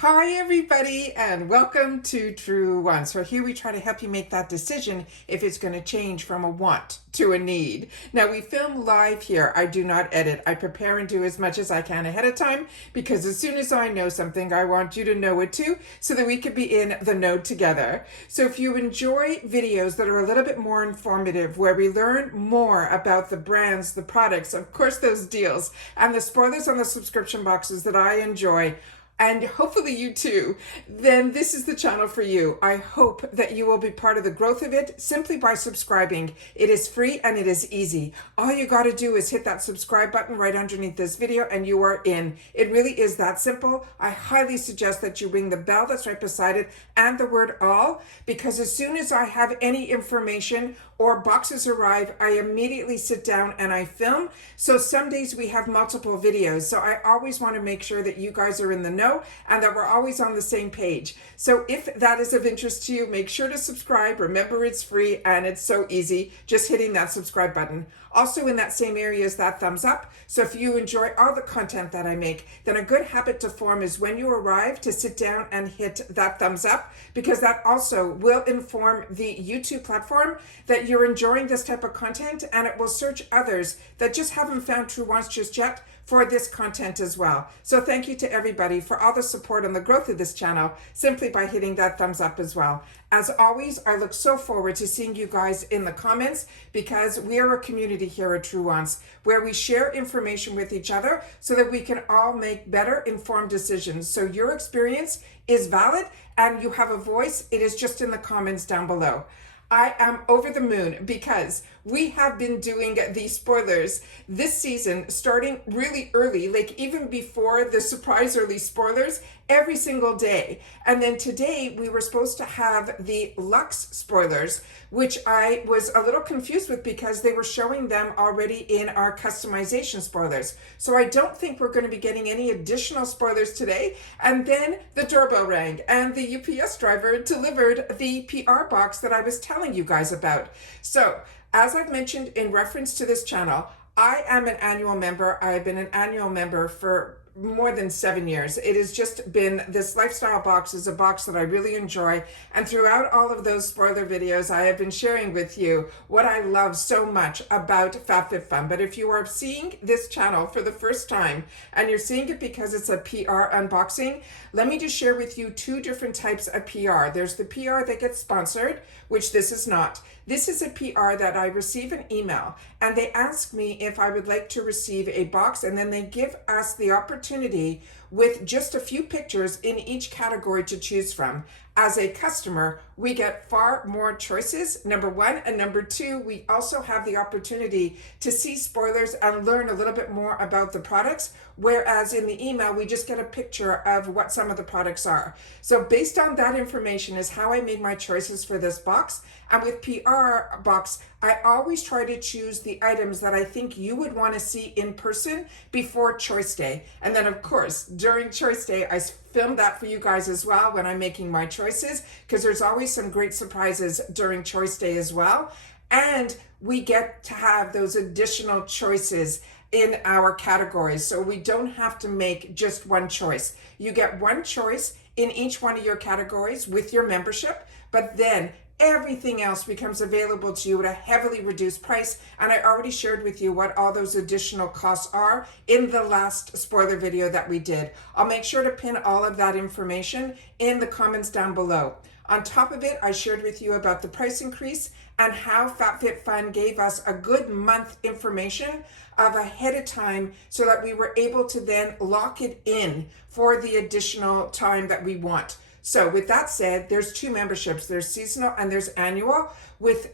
Hi everybody and welcome to Truewants. So here we try to help you make that decision if it's going to change from a want to a need. Now we film live here. I do not edit. I prepare and do as much as I can ahead of time because as soon as I know something, I want you to know it too so that we can be in the know together. So if you enjoy videos that are a little bit more informative, where we learn more about the brands, the products, of course those deals, and the spoilers on the subscription boxes that I enjoy, and hopefully you too, then this is the channel for you. I hope that you will be part of the growth of it simply by subscribing. It is free and it is easy. All you got to do is hit that subscribe button right underneath this video and you are in. It really is that simple. I highly suggest that you ring the bell that's right beside it and the word all, because as soon as I have any information or boxes arrive, I immediately sit down and I film. So some days we have multiple videos. So I always want to make sure that you guys are in the know and that we're always on the same page. So if that is of interest to you, make sure to subscribe. Remember, it's free and it's so easy, just hitting that subscribe button. Also in that same area is that thumbs up. So if you enjoy all the content that I make, then a good habit to form is when you arrive to sit down and hit that thumbs up, because that also will inform the YouTube platform that you're enjoying this type of content, and it will search others that just haven't found Truewants just yet for this content as well. So thank you to everybody for all the support on the growth of this channel simply by hitting that thumbs up as well. As always, I look so forward to seeing you guys in the comments, because we are a community here at Truewants where we share information with each other so that we can all make better informed decisions. So your experience is valid and you have a voice. It is just in the comments down below. I am over the moon because we have been doing these spoilers this season starting really early, like even before the surprise early spoilers, every single day. And then today we were supposed to have the Luxe spoilers, which I was a little confused with because they were showing them already in our customization spoilers. So I don't think we're going to be getting any additional spoilers today. And then the doorbell rang and the UPS driver delivered the PR box that I was telling you guys about. So as I've mentioned in reference to this channel, I am an annual member. I've been an annual member for more than 7 years. It has just been, this lifestyle box is a box that I really enjoy. And throughout all of those spoiler videos, I have been sharing with you what I love so much about FABFITFUN. But if you are seeing this channel for the first time and you're seeing it because it's a PR unboxing, let me just share with you two different types of PR. There's the PR that gets sponsored, which this is not. This is a PR that I receive an email and they ask me if I would like to receive a box, and then they give us the opportunity with just a few pictures in each category to choose from. As a customer, we get far more choices, number one, and number two, we also have the opportunity to see spoilers and learn a little bit more about the products, whereas in the email, we just get a picture of what some of the products are. So based on that information is how I made my choices for this box. And with PR box, I always try to choose the items that I think you would want to see in person before choice day. And then of course, during choice day, I film that for you guys as well when I'm making my choices, because there's always some great surprises during choice day as well. And we get to have those additional choices in our categories. So we don't have to make just one choice. You get one choice in each one of your categories with your membership, but then everything else becomes available to you at a heavily reduced price. And I already shared with you what all those additional costs are in the last spoiler video that we did. I'll make sure to pin all of that information in the comments down below. On top of it, I shared with you about the price increase and how FABFITFUN gave us a good month information of ahead of time so that we were able to then lock it in for the additional time that we want. So with that said, there's two memberships. There's seasonal and there's annual.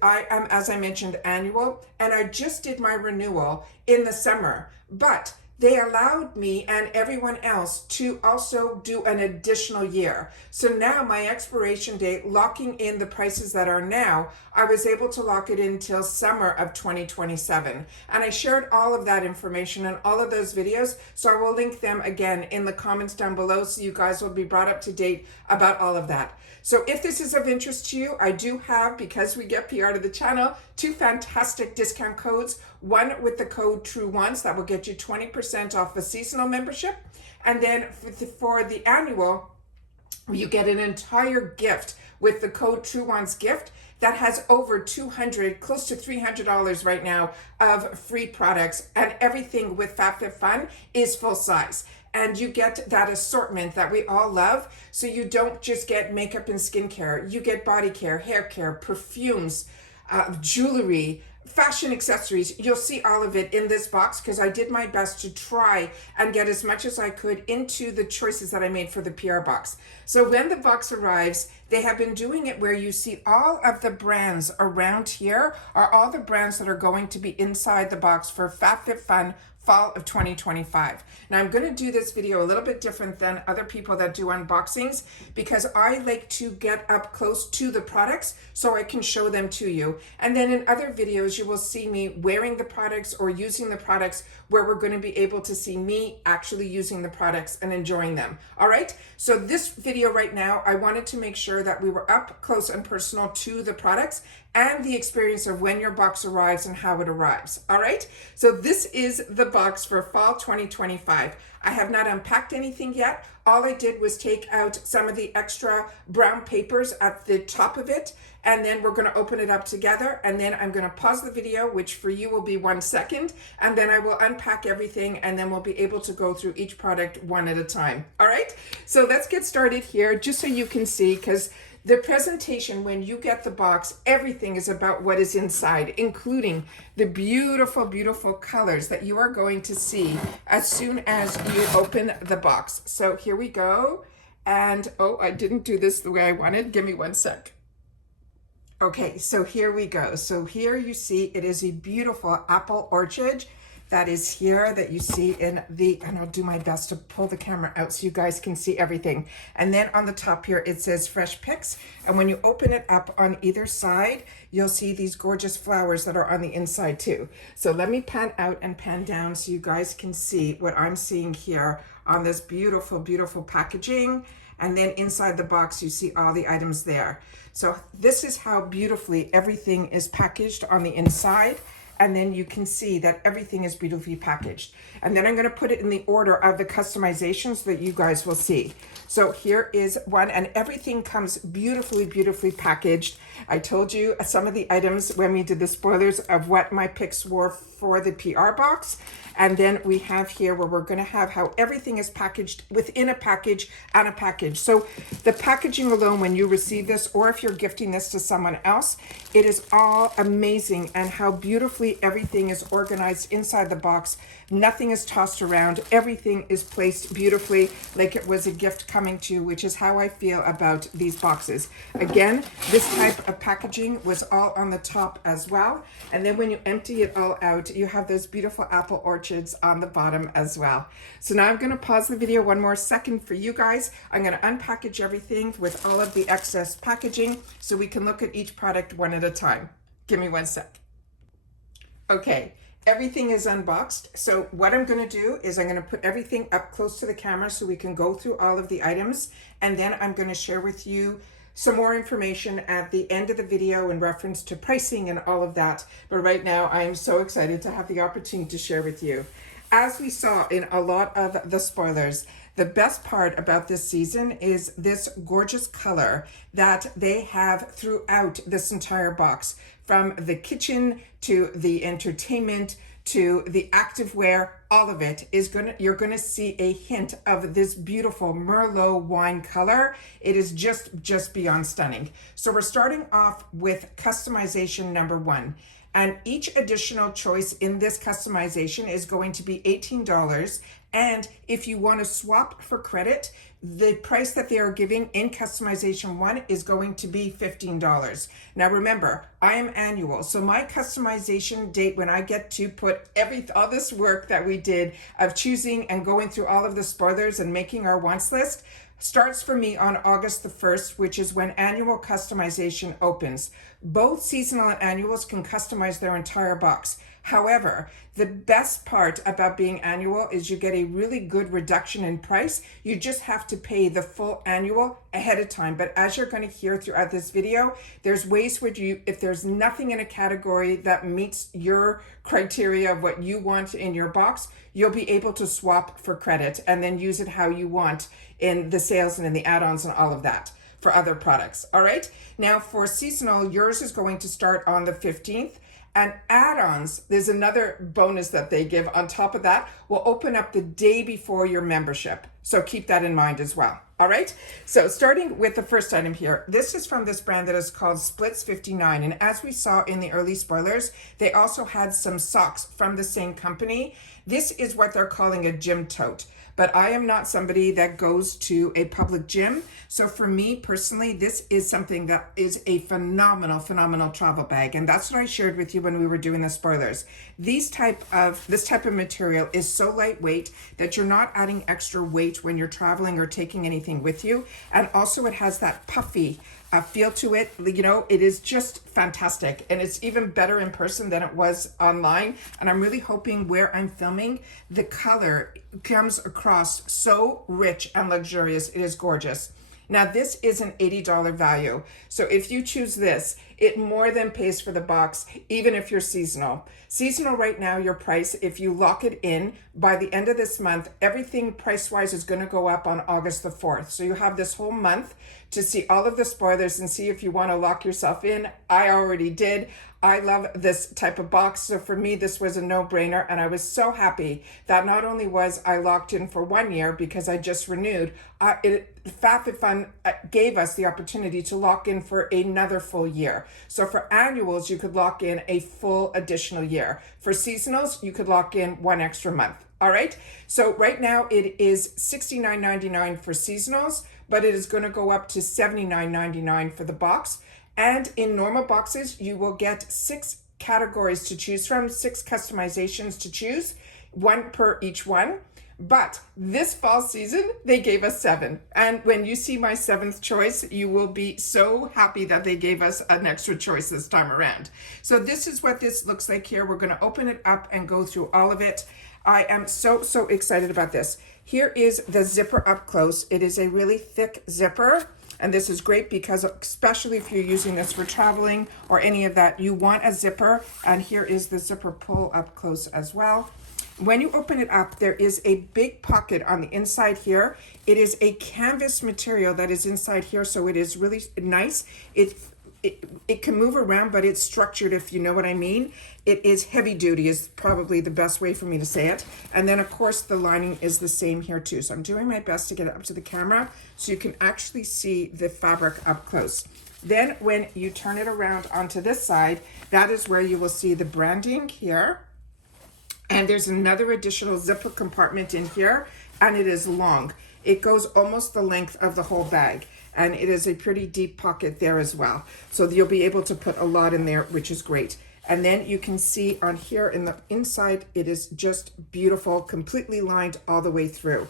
I am, as I mentioned, annual, and I just did my renewal in the summer, but they allowed me and everyone else to also do an additional year. So now my expiration date, locking in the prices that are now, I was able to lock it in till summer of 2027. And I shared all of that information in all of those videos. So I will link them again in the comments down below so you guys will be brought up to date about all of that. So if this is of interest to you, I do have, because we get PR to the channel, two fantastic discount codes. One with the code Truewants that will get you 20% off the seasonal membership. And then for the annual, You get an entire gift with the code Truewants gift that has over 200, close to $300 right now of free products, and everything with FABFITFUN is full size. And you get that assortment that we all love. So you don't just get makeup and skincare, you get body care, hair care, perfumes, jewelry, fashion accessories. You'll see all of it in this box because I did my best to try and get as much as I could into the choices that I made for the PR box. So when the box arrives, they have been doing it where you see all of the brands around here are all the brands that are going to be inside the box for FABFITFUN fall of 2025. Now I'm going to do this video a little bit different than other people that do unboxings because I like to get up close to the products so I can show them to you. And then in other videos, you will see me wearing the products or using the products where we're going to be able to see me actually using the products and enjoying them. All right. So this video right now, I wanted to make sure that we were up close and personal to the products and the experience of when your box arrives and how it arrives. All right. So this is the box for fall 2025. I have not unpacked anything yet. All I did was take out some of the extra brown papers at the top of it, and then we're going to open it up together, and then I'm going to pause the video, which for you will be 1 second, and then I will unpack everything, and then we'll be able to go through each product one at a time. All right, so let's get started here just so you can see, because the presentation, when you get the box, everything is about what is inside, including the beautiful, beautiful colors that you are going to see as soon as you open the box. So here we go. And, oh, I didn't do this the way I wanted. Give me 1 sec. Okay, so here we go. So here you see it is a beautiful apple orchard that is here that you see in the, and I'll do my best to pull the camera out so you guys can see everything. And then on the top here, it says Fresh Picks. And when you open it up on either side, you'll see these gorgeous flowers that are on the inside too. So let me pan out and pan down so you guys can see what I'm seeing here on this beautiful, beautiful packaging. And then inside the box, you see all the items there. So this is how beautifully everything is packaged on the inside. And then you can see that everything is beautifully packaged. And then I'm going to put it in the order of the customization so that you guys will see. So here is one, and everything comes beautifully, beautifully packaged. I told you some of the items when we did the spoilers of what my picks were for the PR box. And then we have here where we're going to have how everything is packaged within a package and a package. So the packaging alone, when you receive this, or if you're gifting this to someone else, it is all amazing, and how beautifully everything is organized inside the box. Nothing is tossed around. Everything is placed beautifully like it was a gift coming to you, which is how I feel about these boxes. Again, this type of packaging was all on the top as well. And then when you empty it all out, you have those beautiful apple orchards on the bottom as well. So now I'm going to pause the video 1 more second for you guys. I'm going to unpackage everything with all of the excess packaging so we can look at each product one at a time. Give me 1 sec. Okay. Everything is unboxed. So what I'm going to do is I'm going to put everything up close to the camera so we can go through all of the items. And then I'm going to share with you some more information at the end of the video in reference to pricing and all of that. But right now I am so excited to have the opportunity to share with you. As we saw in a lot of the spoilers, the best part about this season is this gorgeous color that they have throughout this entire box, from the kitchen to the entertainment to the activewear. All of it is you're gonna see a hint of this beautiful Merlot wine color. It is just beyond stunning. So we're starting off with customization number 1. And each additional choice in this customization is going to be $18. And if you want to swap for credit, the price that they are giving in customization 1 is going to be $15. Now remember, I am annual, so my customization date, when I get to put all this work that we did of choosing and going through all of the spoilers and making our wants list, starts for me on August the 1st, which is when annual customization opens. Both seasonal and annuals can customize their entire box. However, the best part about being annual is you get a really good reduction in price. You just have to pay the full annual ahead of time. But as you're going to hear throughout this video, there's ways where if there's nothing in a category that meets your criteria of what you want in your box, you'll be able to swap for credit and then use it how you want in the sales and in the add-ons and all of that for other products. All right. Now for seasonal, yours is going to start on the 15th. And add-ons, there's another bonus that they give on top of that, will open up the day before your membership. So keep that in mind as well. All right. So starting with the first item here, this is from this brand that is called Splits 59. And as we saw in the early spoilers, they also had some socks from the same company. This is what they're calling a gym tote. But I am not somebody that goes to a public gym. So for me personally, this is something that is a phenomenal travel bag. And that's what I shared with you when we were doing the spoilers. This type of material is so lightweight that you're not adding extra weight when you're traveling or taking anything with you. And also it has that puffy feel to it. You know, it is just fantastic, and it's even better in person than it was online. And I'm really hoping where I'm filming, the color comes across so rich and luxurious. It is gorgeous. Now this is an $80 value. So if you choose this, it more than pays for the box, even if you're seasonal. Seasonal right now, your price, if you lock it in by the end of this month, everything price-wise is going to go up on August the 4th. So you have this whole month to see all of the spoilers and see if you want to lock yourself in. I already did. I love this type of box. So for me, this was a no-brainer. And I was so happy that not only was I locked in for 1 year because I just renewed, FABFITFUN gave us the opportunity to lock in for another full year. So for annuals, you could lock in a full additional year. For seasonals, you could lock in 1 extra month. All right. So right now it is $69.99 for seasonals, but it is going to go up to $79.99 for the box. And in normal boxes, you will get 6 categories to choose from, 6 customizations to choose, 1 per each one. But this fall season, they gave us 7. And when you see my 7th choice, you will be so happy that they gave us an extra choice this time around. So this is what this looks like here. We're going to open it up and go through all of it. I am so excited about this. Here is the zipper up close. It is a really thick zipper. And this is great because especially if you're using this for traveling or any of that, you want a zipper. And here is the zipper pull up close as well. When you open it up, there is a big pocket on the inside here. It is a canvas material that is inside here, so it is really nice. It can move around, but it's structured, if you know what I mean. It is heavy duty is probably the best way for me to say it. And then of course the lining is the same here too. So I'm doing my best to get it up to the camera so you can actually see the fabric up close. Then when you turn it around onto this side, that is where you will see the branding here. And there's another additional zipper compartment in here, and it is long. It goes almost the length of the whole bag, and it is a pretty deep pocket there as well. So you'll be able to put a lot in there, which is great. And then you can see on here in the inside, it is just beautiful, completely lined all the way through.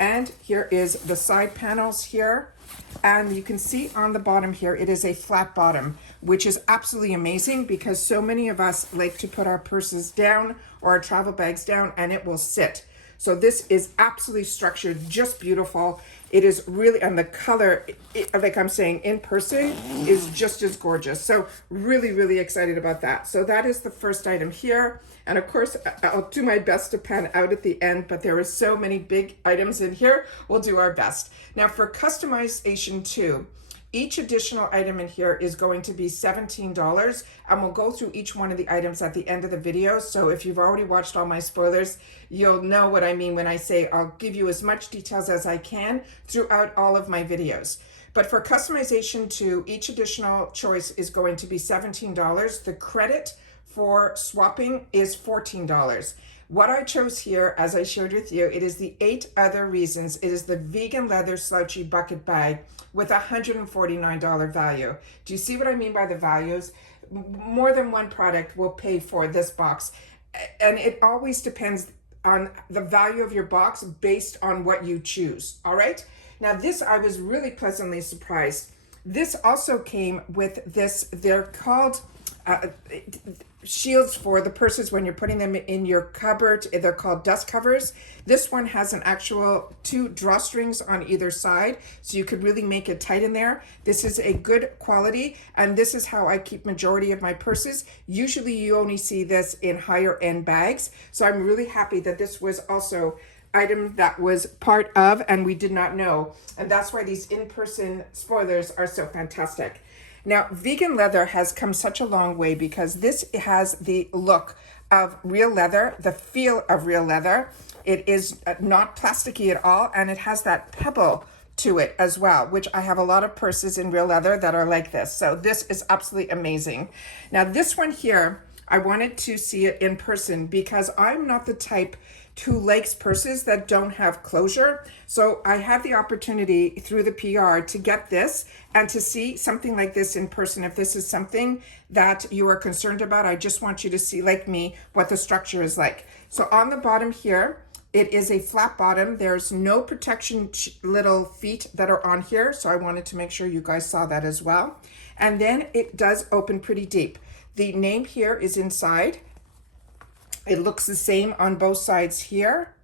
And here is the side panels here. And you can see on the bottom here, it is a flat bottom, which is absolutely amazing because so many of us like to put our purses down or our travel bags down and it will sit. So this is absolutely structured, just beautiful. It is really, and the color, like I'm saying, in person is just as gorgeous. So really excited about that. So that is the first item here. And of course, I'll do my best to pan out at the end, but there are so many big items in here. We'll do our best. Now for customization 2, each additional item in here is going to be $17, and we'll go through each one of the items at the end of the video. So if you've already watched all my spoilers, you'll know what I mean when I say I'll give you as much details as I can throughout all of my videos. But for customization 2, each additional choice is going to be $17. The credit for swapping is $14. What I chose here, as I shared with you, it is the 8 other reasons. It is the vegan leather slouchy bucket bag with a $149 value. Do you see what I mean by the values? More than one product will pay for this box. And it always depends on the value of your box based on what you choose, all right? Now this, I was really pleasantly surprised. This also came with this, they're called, shields for the purses when you're putting them in your cupboard. They're called dust covers. This one has an actual 2 drawstrings on either side, so you could really make it tight in there. This is a good quality, and this is how I keep majority of my purses. Usually you only see this in higher end bags, so I'm really happy that this was also item that was part of and we did not know, and that's why these in-person spoilers are so fantastic. Now, vegan leather has come such a long way because this has the look of real leather, the feel of real leather. It is not plasticky at all, and it has that pebble to it as well, which I have a lot of purses in real leather that are like this. So this is absolutely amazing. Now, this one here, I wanted to see it in person because I'm not the type who likes purses that don't have closure. So I had the opportunity through the PR to get this and to see something like this in person. If this is something that you are concerned about, I just want you to see, like me, what the structure is like. So on the bottom here, it is a flat bottom. There's no protection little feet that are on here. So I wanted to make sure you guys saw that as well. And then it does open pretty deep. The name here is inside. It looks the same on both sides here.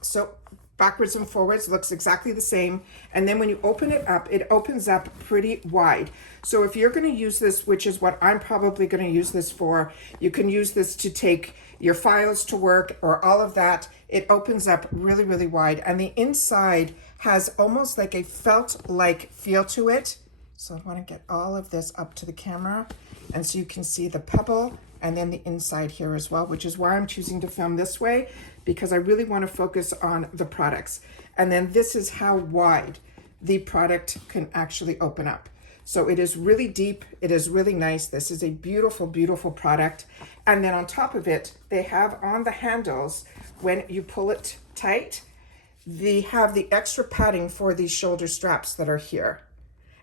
So backwards and forwards looks exactly the same. And then when you open it opens up pretty wide. So if you're going to use this, which is what I'm probably going to use this for, you can use this to take your files to work or all of that. It opens up really, really wide. And the inside has almost like a felt-like feel to it. So I want to get all of this up to the camera. And so you can see the pebble and then the inside here as well, which is why I'm choosing to film this way, because I really want to focus on the products. And then this is how wide the product can actually open up. So it is really deep. It is really nice. This is a beautiful, beautiful product. And then on top of it, they have on the handles, when you pull it tight, they have the extra padding for these shoulder straps that are here.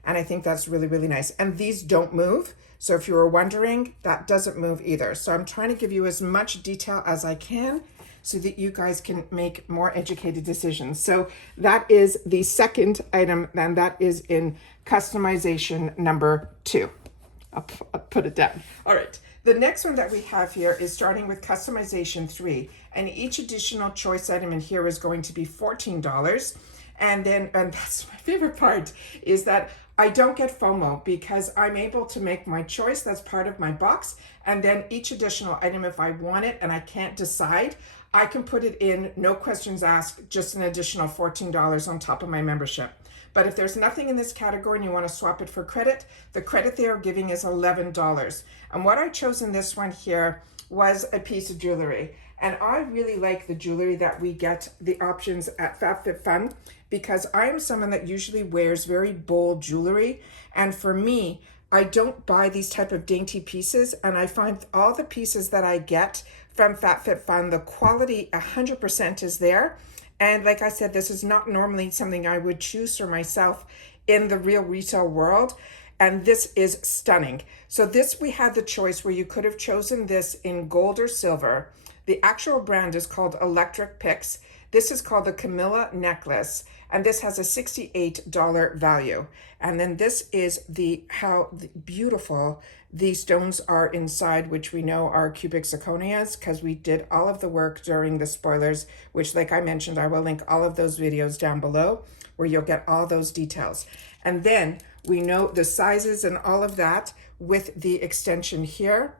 And I think that's really, really nice. And these don't move. So if you were wondering, that doesn't move either. So I'm trying to give you as much detail as I can so that you guys can make more educated decisions. So that is the second item, and that is in customization number 2. I'll put it down. All right. The next one that we have here is starting with customization 3. And each additional choice item in here is going to be $14. And that's my favorite part, is that I don't get FOMO because I'm able to make my choice. That's part of my box. And then each additional item, if I want it and I can't decide, I can put it in, no questions asked, just an additional $14 on top of my membership. But if there's nothing in this category and you want to swap it for credit, the credit they are giving is $11. And what I chose in this one here was a piece of jewelry. And I really like the jewelry that we get, the options at FabFitFun, because I am someone that usually wears very bold jewelry. And for me, I don't buy these type of dainty pieces. And I find all the pieces that I get from FabFitFun, the quality 100% is there. And like I said, this is not normally something I would choose for myself in the real retail world. And this is stunning. So this, we had the choice where you could have chosen this in gold or silver. The actual brand is called Electric Picks. This is called the Camilla necklace, and this has a $68 value. And then this is how beautiful these stones are inside, which we know are cubic zirconias because we did all of the work during the spoilers, which, like I mentioned, I will link all of those videos down below where you'll get all those details. And then we know the sizes and all of that with the extension here.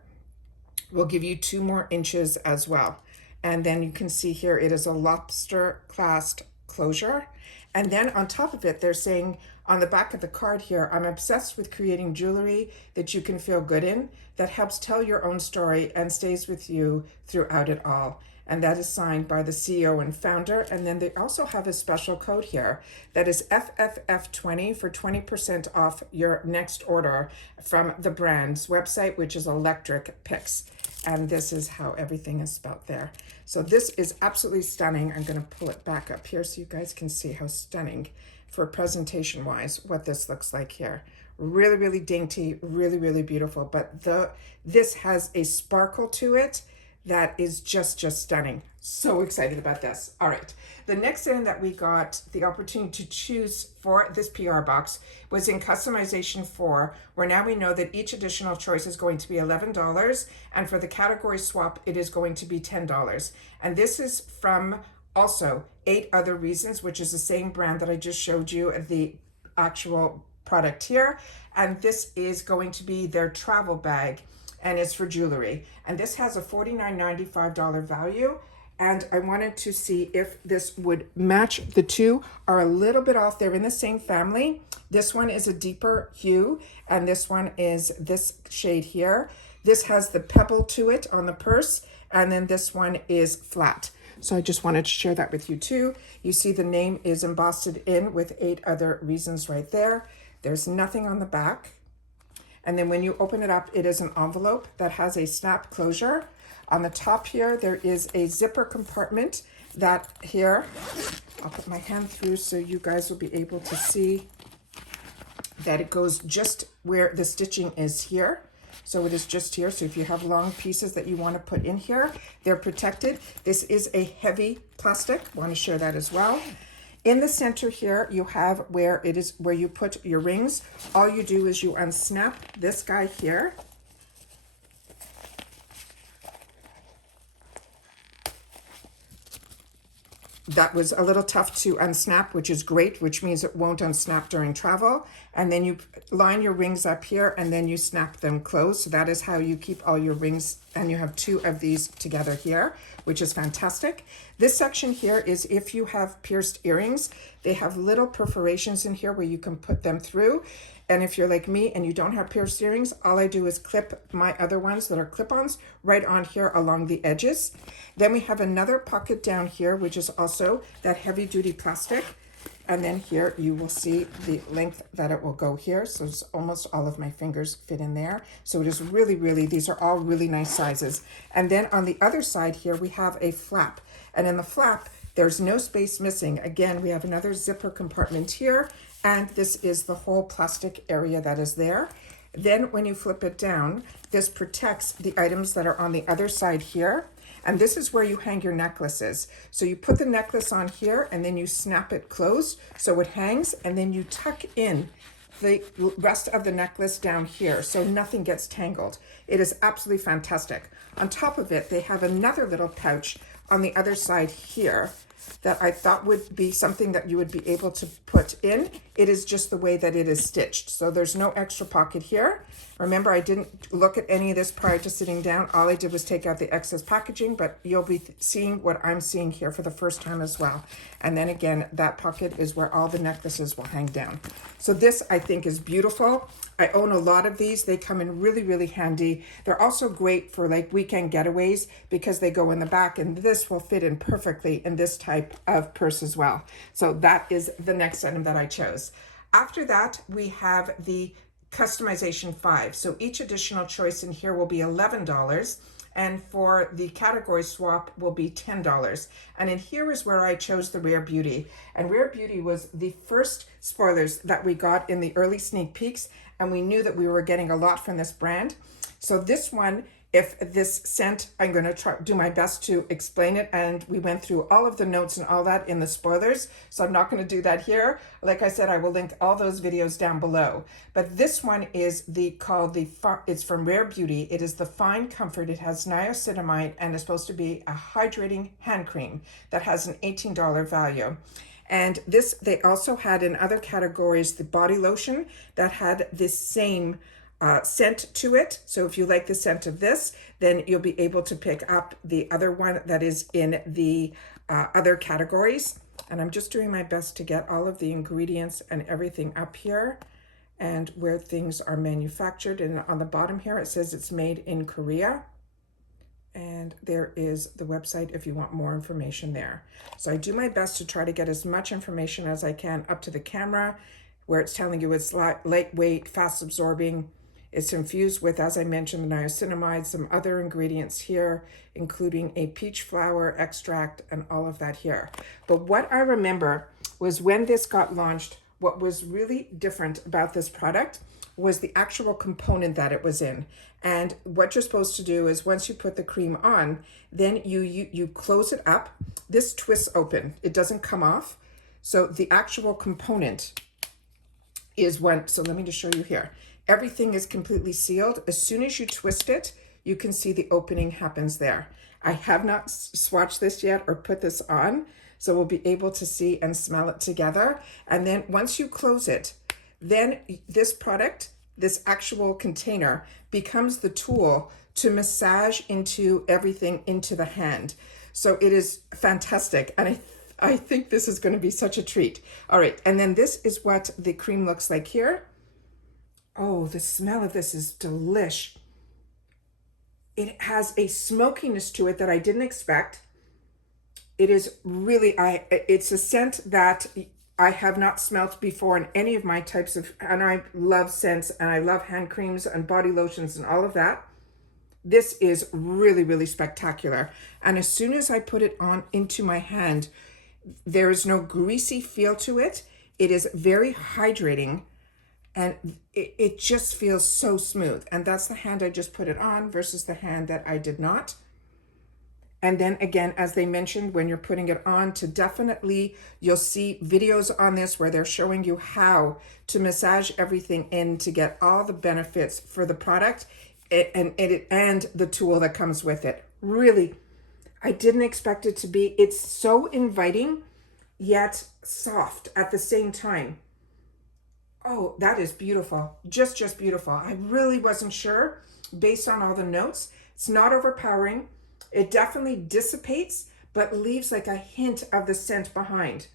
We'll give you 2 more inches as well. And then you can see here, it is a lobster clasped closure. And then on top of it, they're saying on the back of the card here, I'm obsessed with creating jewelry that you can feel good in, that helps tell your own story and stays with you throughout it all. And that is signed by the CEO and founder. And then they also have a special code here that is FFF20 for 20% off your next order from the brand's website, which is Electric Picks. And this is how everything is spelled there. So this is absolutely stunning. I'm going to pull it back up here so you guys can see how stunning for presentation wise what this looks like here. Really, really dainty, really, really beautiful. But this has a sparkle to it that is just stunning. So excited about this. All right. The next item that we got the opportunity to choose for this PR box was in customization 4, where now we know that each additional choice is going to be $11, and for the category swap, it is going to be $10. And this is from also 8 Other Reasons, which is the same brand that I just showed you the actual product here. And this is going to be their travel bag, and it's for jewelry. And this has a $49.95 value. And I wanted to see if this would match. The two are a little bit off. They're in the same family. This one is a deeper hue, and this one is this shade here. This has the pebble to it on the purse, and then this one is flat. So I just wanted to share that with you too. You see the name is embossed in with 8 Other Reasons right there. There's nothing on the back. And then when you open it up, it is an envelope that has a snap closure. On the top here, there is a zipper compartment that here, I'll put my hand through so you guys will be able to see that it goes just where the stitching is here. So it is just here. So if you have long pieces that you want to put in here, they're protected. This is a heavy plastic. Want to share that as well. In the center here, you have where it is where you put your rings. All you do is you unsnap this guy here. That was a little tough to unsnap, which is great, which means it won't unsnap during travel. And then you line your rings up here and then you snap them closed. So that is how you keep all your rings, and you have 2 of these together here, which is fantastic. This section here is if you have pierced earrings, they have little perforations in here where you can put them through. And if you're like me and you don't have pierced earrings, all I do is clip my other ones that are clip-ons right on here along the edges. Then we have another pocket down here, which is also that heavy-duty plastic. And then here you will see the length that it will go here. So it's almost all of my fingers fit in there. So it is really, these are all really nice sizes. And then on the other side here, we have a flap. And in the flap, there's no space missing. Again, we have another zipper compartment here. And this is the whole plastic area that is there. Then when you flip it down, this protects the items that are on the other side here. And this is where you hang your necklaces. So you put the necklace on here and then you snap it closed so it hangs, and then you tuck in the rest of the necklace down here so nothing gets tangled. It is absolutely fantastic. On top of it, they have another little pouch on the other side here that I thought would be something that you would be able to put in. It is just the way that it is stitched. So there's no extra pocket here. Remember, I didn't look at any of this prior to sitting down. All I did was take out the excess packaging, but you'll be seeing what I'm seeing here for the first time as well. And then again, that pocket is where all the necklaces will hang down. So this, I think, is beautiful. I own a lot of these. They come in really handy. They're also great for like weekend getaways because they go in the back, and this will fit in perfectly in this type of purse as well. So that is the next item that I chose. After that, we have the customization 5. So each additional choice in here will be $11, and for the category swap will be $10. And in here is where I chose the Rare Beauty. And Rare Beauty was the first spoilers that we got in the early sneak peeks, and we knew that we were getting a lot from this brand. So this one, if this scent, I'm going to do my best to explain it, and we went through all of the notes and all that in the spoilers, so I'm not going to do that here. Like I said, I will link all those videos down below. But this one is it's from Rare Beauty. It is the Fine Comfort. It has niacinamide and is supposed to be a hydrating hand cream that has an $18 value. And this, they also had in other categories, the body lotion that had this same scent to it. So if you like the scent of this, then you'll be able to pick up the other one that is in the other categories. And I'm just doing my best to get all of the ingredients and everything up here and where things are manufactured. And on the bottom here, it says it's made in Korea. And there is the website if you want more information there. So I do my best to try to get as much information as I can up to the camera, where it's telling you it's lightweight, fast absorbing. It's infused with, as I mentioned, the niacinamide, some other ingredients here, including a peach flower extract and all of that here. But what I remember was when this got launched, what was really different about this product was the actual component that it was in. And what you're supposed to do is once you put the cream on, then you close it up. This twists open. It doesn't come off. So the actual component is one. So let me just show you here. Everything is completely sealed. As soon as you twist it, you can see the opening happens there. I have not swatched this yet or put this on, so we'll be able to see and smell it together. And then once you close it, then this product, this actual container, becomes the tool to massage into everything into the hand. So it is fantastic. And I think this is going to be such a treat. All right. And then this is what the cream looks like here. Oh, the smell of this is delish. It has a smokiness to it that I didn't expect. It is really, it's a scent that I have not smelt before in any of my types of, and I love scents and I love hand creams and body lotions and all of that. This is really, really spectacular. And as soon as I put it on into my hand, there is no greasy feel to it. It is very hydrating. And it just feels so smooth. And that's the hand I just put it on versus the hand that I did not. And then again, as they mentioned, when you're putting it on, to definitely, you'll see videos on this where they're showing you how to massage everything in to get all the benefits for the product and the tool that comes with it. Really, I didn't expect it to be. It's so inviting, yet soft at the same time. Oh, that is beautiful. Just beautiful. I really wasn't sure based on all the notes. It's not overpowering. It definitely dissipates, but leaves like a hint of the scent behind.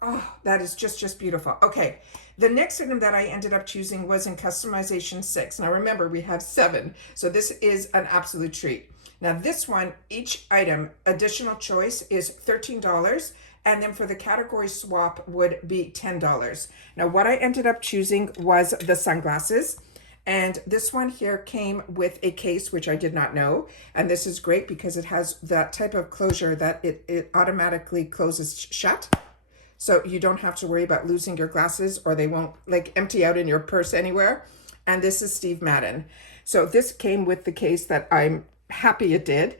Oh, that is just beautiful. Okay, the next item that I ended up choosing was in customization 6. Now remember, we have 7, so this is an absolute treat. Now this one, each item, additional choice is $13. And then for the category swap would be $10. Now what I ended up choosing was the sunglasses. And this one here came with a case, which I did not know. And this is great because it has that type of closure that it automatically closes shut. So you don't have to worry about losing your glasses or they won't like empty out in your purse anywhere. And this is Steve Madden. So this came with the case that I'm happy it did.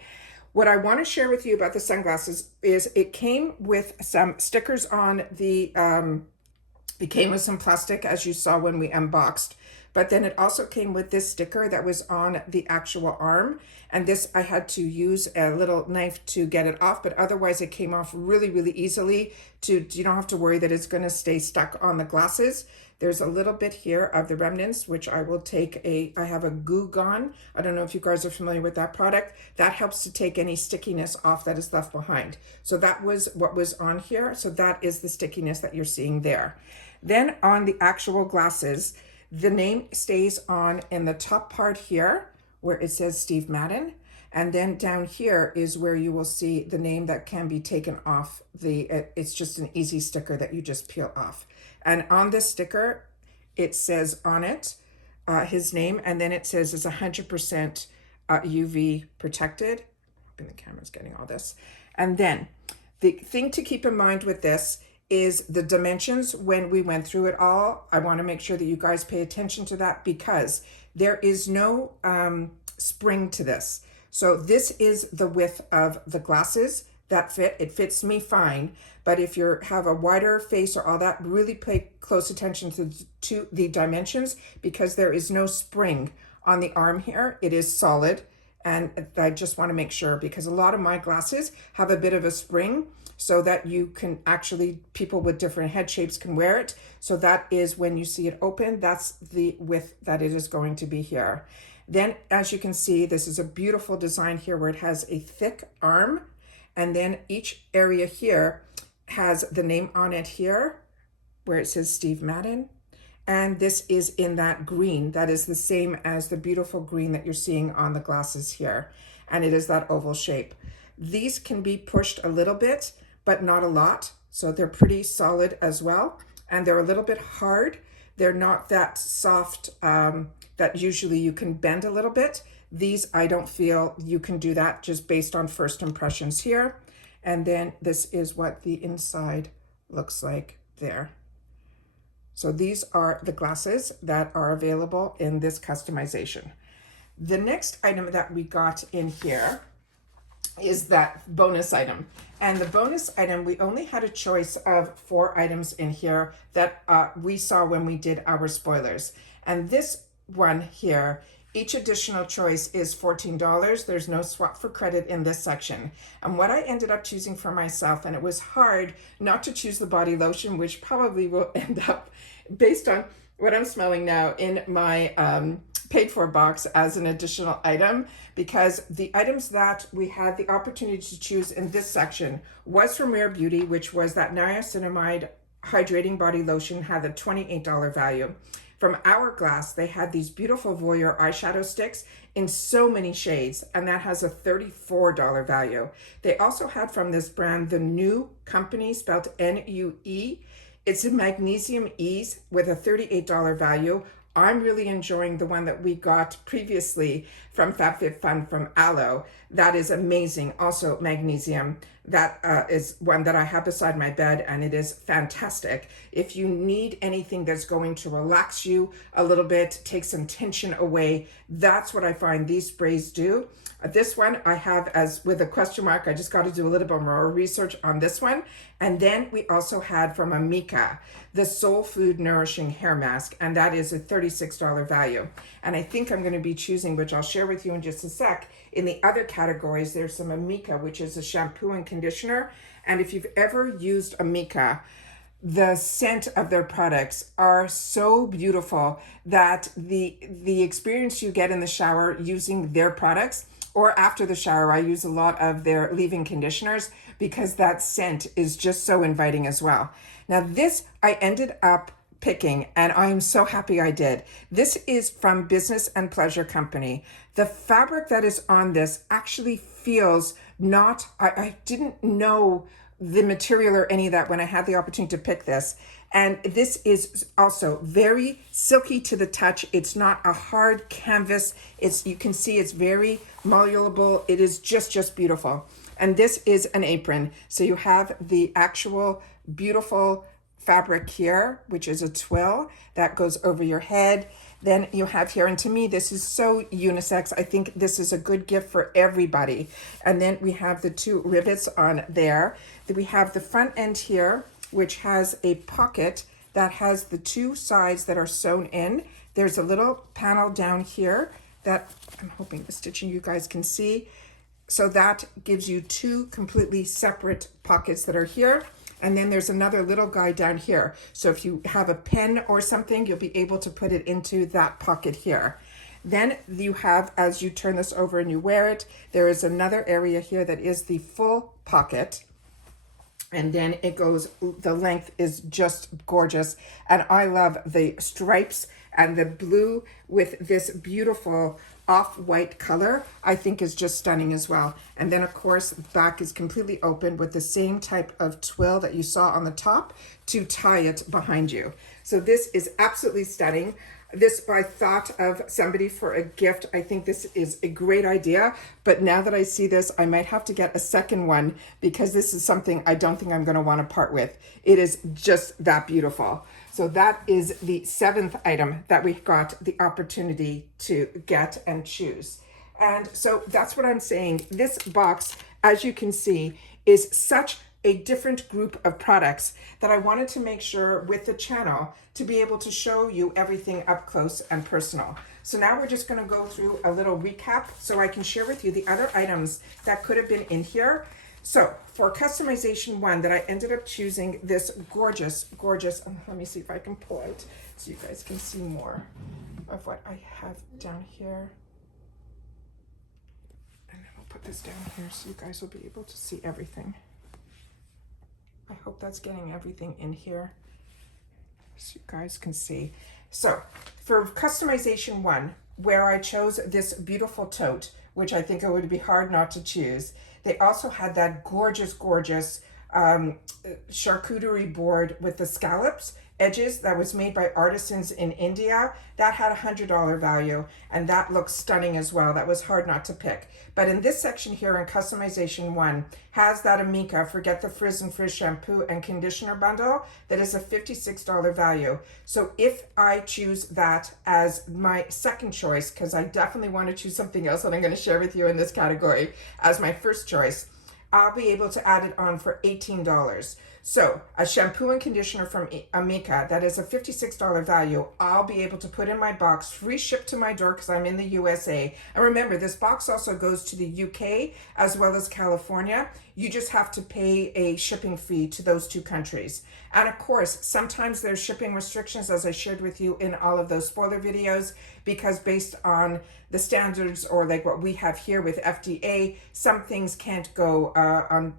What I want to share with you about the sunglasses is it came with some stickers on the, it came with some plastic as you saw when we unboxed, but then it also came with this sticker that was on the actual arm. And this, I had to use a little knife to get it off, but otherwise it came off really, really easily. You don't have to worry that it's going to stay stuck on the glasses. There's a little bit here of the remnants, which I will take I have a Goo Gone. I don't know if you guys are familiar with that product. That helps to take any stickiness off that is left behind. So that was what was on here. So that is the stickiness that you're seeing there. Then on the actual glasses, the name stays on in the top part here where it says Steve Madden. And then down here is where you will see the name that can be taken off it's just an easy sticker that you just peel off. And on this sticker, it says on it, his name, and then it says it's 100% UV protected. Hoping the camera's getting all this. And then the thing to keep in mind with this is the dimensions. When we went through it all, I want to make sure that you guys pay attention to that because there is no spring to this. So this is the width of the glasses that fit. It fits me fine. But if you have a wider face or all that, really pay close attention to the dimensions because there is no spring on the arm here. It is solid. And I just want to make sure because a lot of my glasses have a bit of a spring so that you can actually, people with different head shapes can wear it. So that is when you see it open, that's the width that it is going to be here. Then as you can see, this is a beautiful design here where it has a thick arm. And then each area here has the name on it here where it says Steve Madden. And this is in that green. That is the same as the beautiful green that you're seeing on the glasses here. And it is that oval shape. These can be pushed a little bit, but not a lot. So they're pretty solid as well. And they're a little bit hard. They're not that soft that usually you can bend a little bit. These, I don't feel you can do that just based on first impressions here. And then this is what the inside looks like there. So these are the glasses that are available in this customization. The next item that we got in here is that bonus item. And the bonus item, we only had a choice of 4 items in here that we saw when we did our spoilers. And this one here, each additional choice is $14. There's no swap for credit in this section. And what I ended up choosing for myself, and it was hard not to choose the body lotion, which probably will end up, based on what I'm smelling now, in my paid for box as an additional item, because the items that we had the opportunity to choose in this section was from Rare Beauty, which was that niacinamide hydrating body lotion, had a $28 value. From Hourglass, they had these beautiful Voyeur eyeshadow sticks in so many shades, and that has a $34 value. They also had from this brand the New Company, spelled N-U-E. It's a Magnesium Ease with a $38 value. I'm really enjoying the one that we got previously from FabFitFun from Aloe. That is amazing. Also magnesium. That is one that I have beside my bed, and it is fantastic. If you need anything that's going to relax you a little bit, take some tension away, that's what I find these sprays do. This one I have as with a question mark. I just got to do a little bit more research on this one. And then we also had from Amika, the Soul Food Nourishing Hair Mask, and that is a $36 value. And I think I'm going to be choosing, which I'll share with you in just a sec, in the other categories, there's some Amika, which is a shampoo and conditioner. And if you've ever used Amika, the scent of their products are so beautiful that the experience you get in the shower using their products, or after the shower, I use a lot of their leave-in conditioners because that scent is just so inviting as well. Now this I ended up picking, and I'm so happy I did. This is from Business and Pleasure Company. The fabric that is on this actually feels not, I didn't know the material or any of that when I had the opportunity to pick this. And this is also very silky to the touch. It's not a hard canvas. You can see it's very malleable. It is just beautiful. And this is an apron. So you have the actual beautiful fabric here, which is a twill that goes over your head. Then you have here, and to me, this is so unisex. I think this is a good gift for everybody. And then we have the 2 rivets on there. Then we have the front end here, which has a pocket that has the 2 sides that are sewn in. There's a little panel down here that I'm hoping the stitching you guys can see. So that gives you 2 completely separate pockets that are here. And then there's another little guy down here. So if you have a pen or something, you'll be able to put it into that pocket here. Then you have, as you turn this over and you wear it, there is another area here that is the full pocket. And then it goes, the length is just gorgeous. And I love the stripes and the blue with this beautiful off-white color, I think is just stunning as well. And then of course, the back is completely open with the same type of twill that you saw on the top to tie it behind you. So this is absolutely stunning. This, I thought of somebody for a gift. I think this is a great idea, but now that I see this, I might have to get a second one because this is something I don't think I'm going to want to part with. It is just that beautiful. So that is the 7th item that we got the opportunity to get and choose. And so that's what I'm saying. This box, as you can see, is such a different group of products that I wanted to make sure with the channel to be able to show you everything up close and personal. So now we're just going to go through a little recap so I can share with you the other items that could have been in here. So for customization 1 that I ended up choosing this gorgeous, let me see if I can pull it so you guys can see more of what I have down here. And then we'll put this down here so you guys will be able to see everything. I hope that's getting everything in here so you guys can see. So for customization 1, where I chose this beautiful tote, which I think it would be hard not to choose, they also had that gorgeous charcuterie board with the scallops edges that was made by artisans in India. That had $100 value, and that looks stunning as well. That was hard not to pick. But in this section here in customization 1 has that Amika Forget the Frizz and Frizz shampoo and conditioner bundle that is a $56 value. So if I choose that as my second choice, because I definitely want to choose something else that I'm going to share with you in this category as my first choice, I'll be able to add it on for $18. So a shampoo and conditioner from Amika that is a $56 value, I'll be able to put in my box, free ship to my door because I'm in the USA. And remember, this box also goes to the UK as well as California. You just have to pay a shipping fee to those two countries. And of course, sometimes there's shipping restrictions, as I shared with you in all of those spoiler videos, because based on the standards or like what we have here with FDA, some things can't go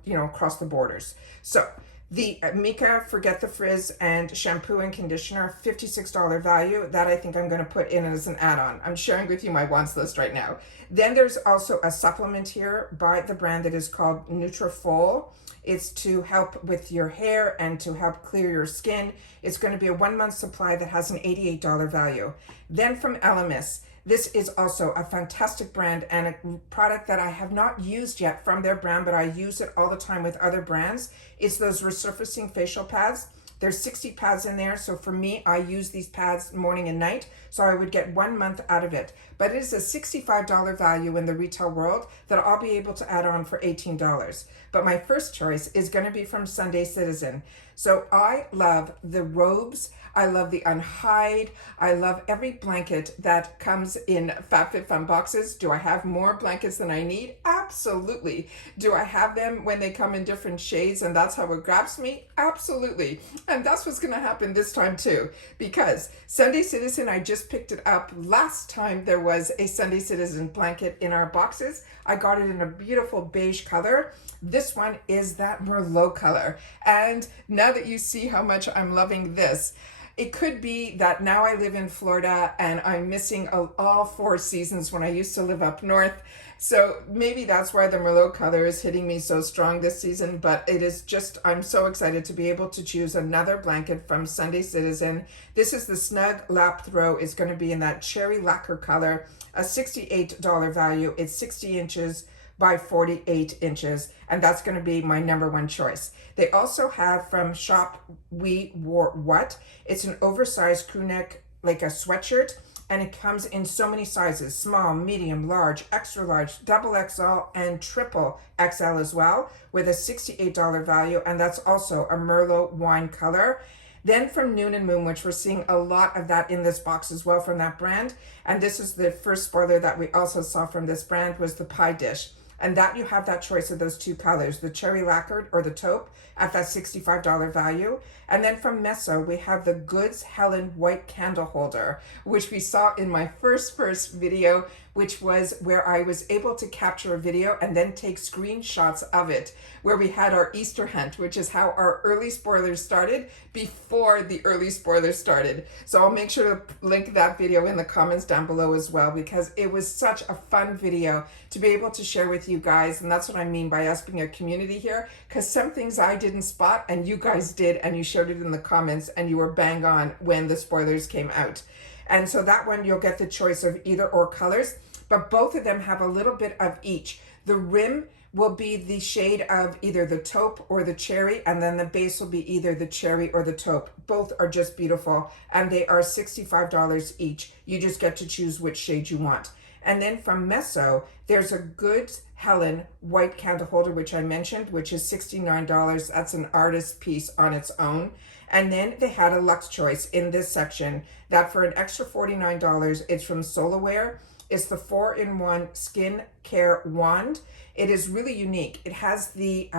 across the borders. So the Amika Forget the Frizz and shampoo and conditioner, $56 value. That I think I'm going to put in as an add-on. I'm sharing with you my wants list right now. Then there's also a supplement here by the brand that is called Nutrafol. It's to help with your hair and to help clear your skin. It's going to be a 1-month supply that has an $88 value. Then from Elemis, this is also a fantastic brand and a product that I have not used yet from their brand, but I use it all the time with other brands. It's those resurfacing facial pads. There's 60 pads in there. So for me, I use these pads morning and night. So I would get 1 month out of it. But it is a $65 value in the retail world that I'll be able to add on for $18. But my first choice is going to be from Sunday Citizen. So I love the robes. I love the unhide. I love every blanket that comes in FabFitFun boxes. Do I have more blankets than I need? Absolutely. Do I have them when they come in different shades and that's how it grabs me? Absolutely. And that's what's going to happen this time too, because Sunday Citizen, I just picked it up last time there was a Sunday Citizen blanket in our boxes. I got it in a beautiful beige color. This one is that Merlot color. And now that you see how much I'm loving this, it could be that now I live in Florida and I'm missing all 4 seasons when I used to live up north. So maybe that's why the Merlot color is hitting me so strong this season, but it is just, I'm so excited to be able to choose another blanket from Sunday Citizen. This is the Snug Lap Throw. It's going to be in that cherry lacquer color, a $68 value. It's 60 inches by 48 inches, and that's going to be my #1 choice. They also have from Shop We Wore What. It's an oversized crew neck, like a sweatshirt, and it comes in so many sizes: small, medium, large, extra large, double XL, and triple XL as well, with a $68 value, and that's also a Merlot wine color. Then from Noon and Moon, which we're seeing a lot of that in this box as well from that brand, and this is the first spoiler that we also saw from this brand, was the pie dish. And that you have that choice of those 2 colors, the cherry lacquered or the taupe at that $65 value. And then from Meso, we have the Goods Helen white candle holder, which we saw in my first video, which was where I was able to capture a video and then take screenshots of it, where we had our Easter hunt, which is how our early spoilers started before the early spoilers started. So I'll make sure to link that video in the comments down below as well, because it was such a fun video to be able to share with you guys. And that's what I mean by us being a community here, because some things I didn't spot and you guys did, and you showed it in the comments and you were bang on when the spoilers came out. And so that one, you'll get the choice of either or colors, but both of them have a little bit of each. The rim will be the shade of either the taupe or the cherry, and then the base will be either the cherry or the taupe. Both are just beautiful, and they are $65 each. You just get to choose which shade you want. And then from Meso, there's a Goods Helen white candle holder, which I mentioned, which is $69. That's an artist piece on its own. And then they had a Luxe Choice in this section that for an extra $49, it's from Solaware. It's the 4-in-1 skin care wand. It is really unique. It has the,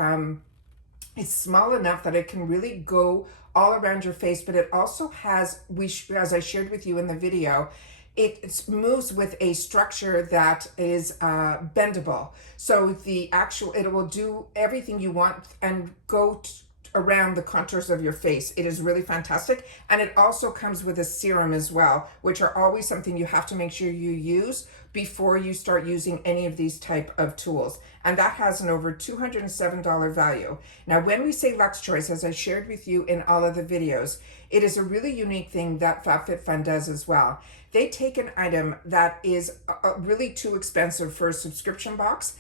it's small enough that it can really go all around your face, but it also has, as I shared with you in the video, it moves with a structure that is bendable. So the actual, it will do everything you want and go around the contours of your face. It is really fantastic. And it also comes with a serum as well, which are always something you have to make sure you use before you start using any of these type of tools. And that has an over $207 value. Now, when we say Luxe Choice, as I shared with you in all of the videos, it is a really unique thing that FabFitFun does as well. They take an item that is really too expensive for a subscription box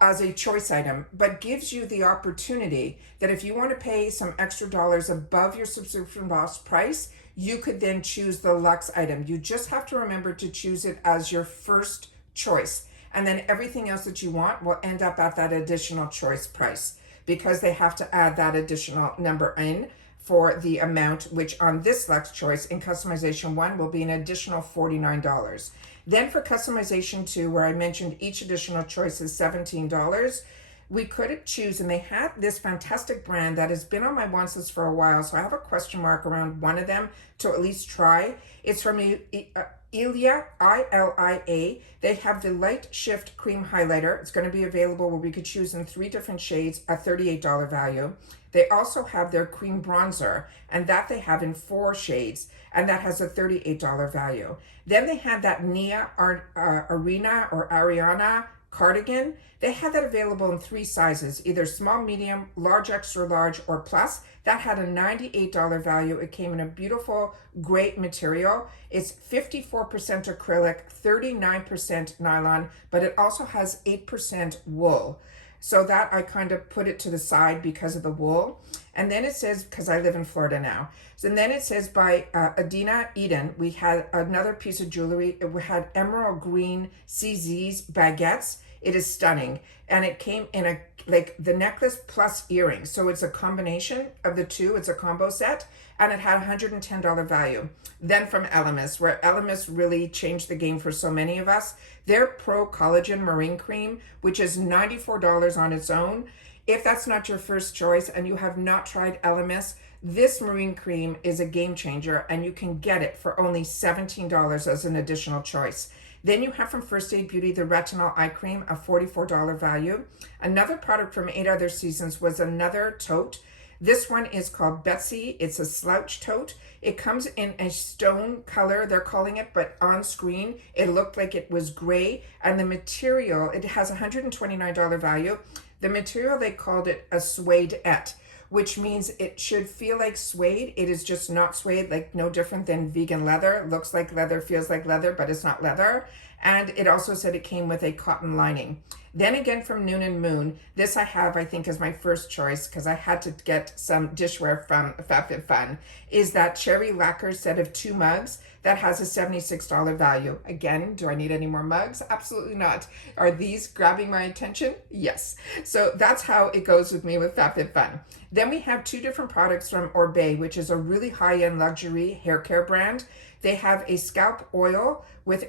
as a choice item, but gives you the opportunity that if you want to pay some extra dollars above your subscription box price, you could then choose the Luxe item. You just have to remember to choose it as your first choice. And then everything else that you want will end up at that additional choice price, because they have to add that additional number in for the amount, which on this Luxe Choice in customization 1 will be an additional $49. Then for customization 2, where I mentioned each additional choice is $17, we could choose, and they had this fantastic brand that has been on my wants list for a while, so I have a question mark around one of them to at least try. It's from Ilia, I-L-I-A. They have the Light Shift Cream Highlighter. It's going to be available where we could choose in 3 different shades, a $38 value. They also have their Cream Bronzer, and that they have in 4 shades, and that has a $38 value. Then they had that Nia Arena or Ariana cardigan. They had that available in 3 sizes, either small, medium, large, extra large, or plus. That had a $98 value. It came in a beautiful, great material. It's 54% acrylic, 39% nylon, but it also has 8% wool. So that I kind of put it to the side because of the wool. And then it says, because I live in Florida now. So, and then it says by Adina Eden, we had another piece of jewelry. It had emerald green CZ's baguettes. It is stunning. And it came in a, like the necklace plus earrings. So it's a combination of the two. It's a combo set. And it had $110 value. Then from Elemis, where Elemis really changed the game for so many of us, their Pro Collagen Marine Cream, which is $94 on its own. If that's not your first choice and you have not tried Elemis, this marine cream is a game changer, and you can get it for only $17 as an additional choice. Then you have from First Aid Beauty the Retinol Eye Cream, a $44 value. Another product from 8 Other Seasons was another tote. This one is called Betsy. It's a slouch tote. It comes in a stone color, they're calling it, but on screen, it looked like it was gray. And the material, it has a $129 value. The material, they called it a suede-ette, which means it should feel like suede. It is just not suede, like no different than vegan leather. Looks like leather, feels like leather, but it's not leather. And it also said it came with a cotton lining. Then again from Noon and Moon, this I have, I think, as my first choice because I had to get some dishware from FabFitFun, is that cherry lacquer set of 2 mugs that has a $76 value. Again, do I need any more mugs? Absolutely not. Are these grabbing my attention? Yes. So that's how it goes with me with FabFitFun. Then we have 2 different products from Orbe, which is a really high-end luxury hair care brand. They have a scalp oil with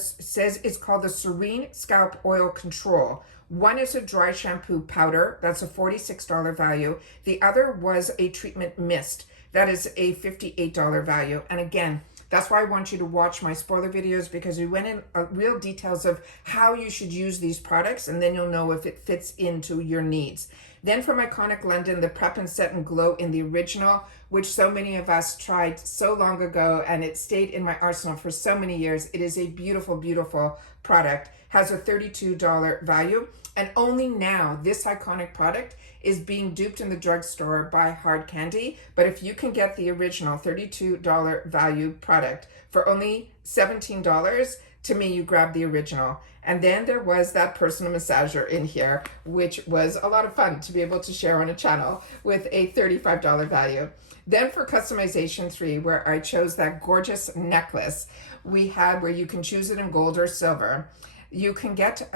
says it's called the Serene Scalp Oil Control. One is a dry shampoo powder, that's a $46 value. The other was a treatment mist, that is a $58 value. And again, that's why I want you to watch my spoiler videos, because we went in real details of how you should use these products, and then you'll know if it fits into your needs. Then from Iconic London, the Prep and Set and Glow in the original, which so many of us tried so long ago, and it stayed in my arsenal for so many years. It is a beautiful, beautiful product, has a $32 value. And only now, this iconic product is being duped in the drugstore by Hard Candy. But if you can get the original $32 value product for only $17, to me, you grab the original. And then there was that personal massager in here, which was a lot of fun to be able to share on a channel with a $35 value. Then for customization 3, where I chose that gorgeous necklace, we had where you can choose it in gold or silver. You can get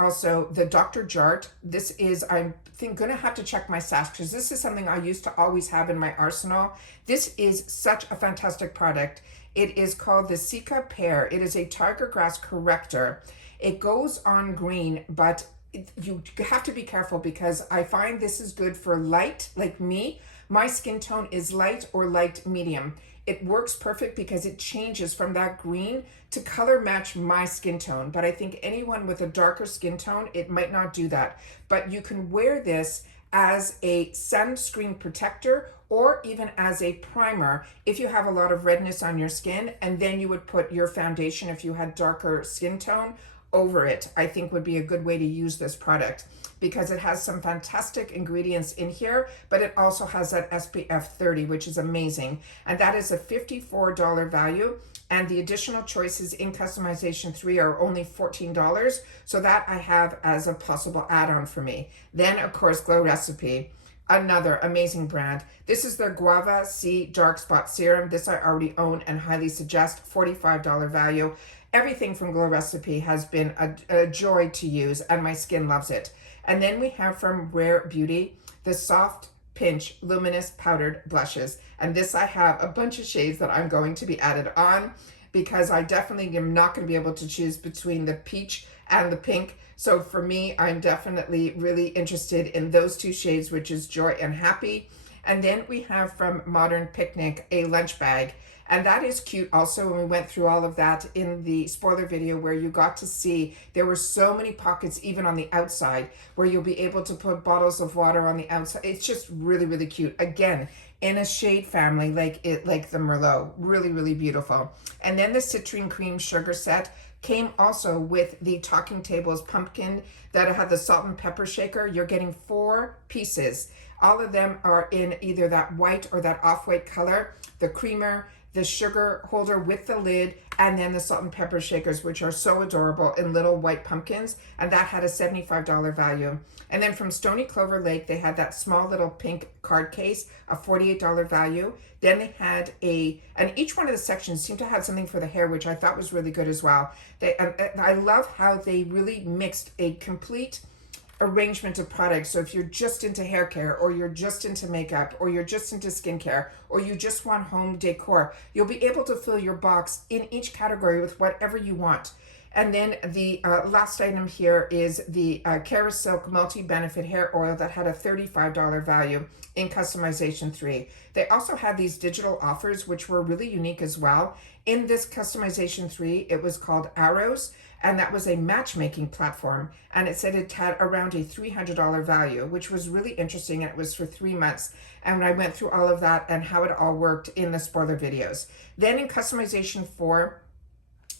also the Dr. Jart. This is, I think, gonna have to check my stash because this is something I used to always have in my arsenal. This is such a fantastic product. It is called the Sika Pear. It is a tiger grass corrector. It goes on green, but you have to be careful because I find this is good for light, like me. My skin tone is light or light medium. It works perfect because it changes from that green to color match my skin tone. But I think anyone with a darker skin tone, it might not do that. But you can wear this as a sunscreen protector or even as a primer if you have a lot of redness on your skin, and then you would put your foundation if you had darker skin tone over it. I think would be a good way to use this product because it has some fantastic ingredients in here, but it also has that SPF 30, which is amazing. And that is a $54 value. And the additional choices in customization 3 are only $14. So that I have as a possible add-on for me. Then of course, Glow Recipe, another amazing brand. This is their Guava C Dark Spot Serum. This I already own and highly suggest, $45 value. Everything from Glow Recipe has been a joy to use and my skin loves it. And then we have from Rare Beauty, the Soft Pinch Luminous Powdered Blushes. And this I have a bunch of shades that I'm going to be added on because I definitely am not going to be able to choose between the peach and the pink. So for me, I'm definitely really interested in those two shades, which is Joy and Happy. And then we have from Modern Picnic, a lunch bag. And that is cute also, when we went through all of that in the spoiler video where you got to see there were so many pockets even on the outside where you'll be able to put bottles of water on the outside. It's just really, really cute. Again, in a shade family like the Merlot. Really, really beautiful. And then the Citrine Cream Sugar Set came also with the Talking Tables Pumpkin that had the salt and pepper shaker. You're getting 4 pieces. All of them are in either that white or that off-white color. The creamer, the sugar holder with the lid, and then the salt and pepper shakers, which are so adorable in little white pumpkins, and that had a $75 value. And then from Stony Clover Lake, they had that small little pink card case, a $48 value. Then they had and each one of the sections seemed to have something for the hair, which I thought was really good as well. I love how they really mixed a complete arrangement of products. So if you're just into hair care, or you're just into makeup, or you're just into skincare, or you just want home decor, you'll be able to fill your box in each category with whatever you want. And then the last item here is the Cara Silk Multi-Benefit Hair Oil that had a $35 value in customization 3. They also had these digital offers, which were really unique as well. In this customization 3, it was called Arrows, and that was a matchmaking platform. And it said it had around a $300 value, which was really interesting. And it was for 3 months. And I went through all of that and how it all worked in the spoiler videos. Then in customization 4,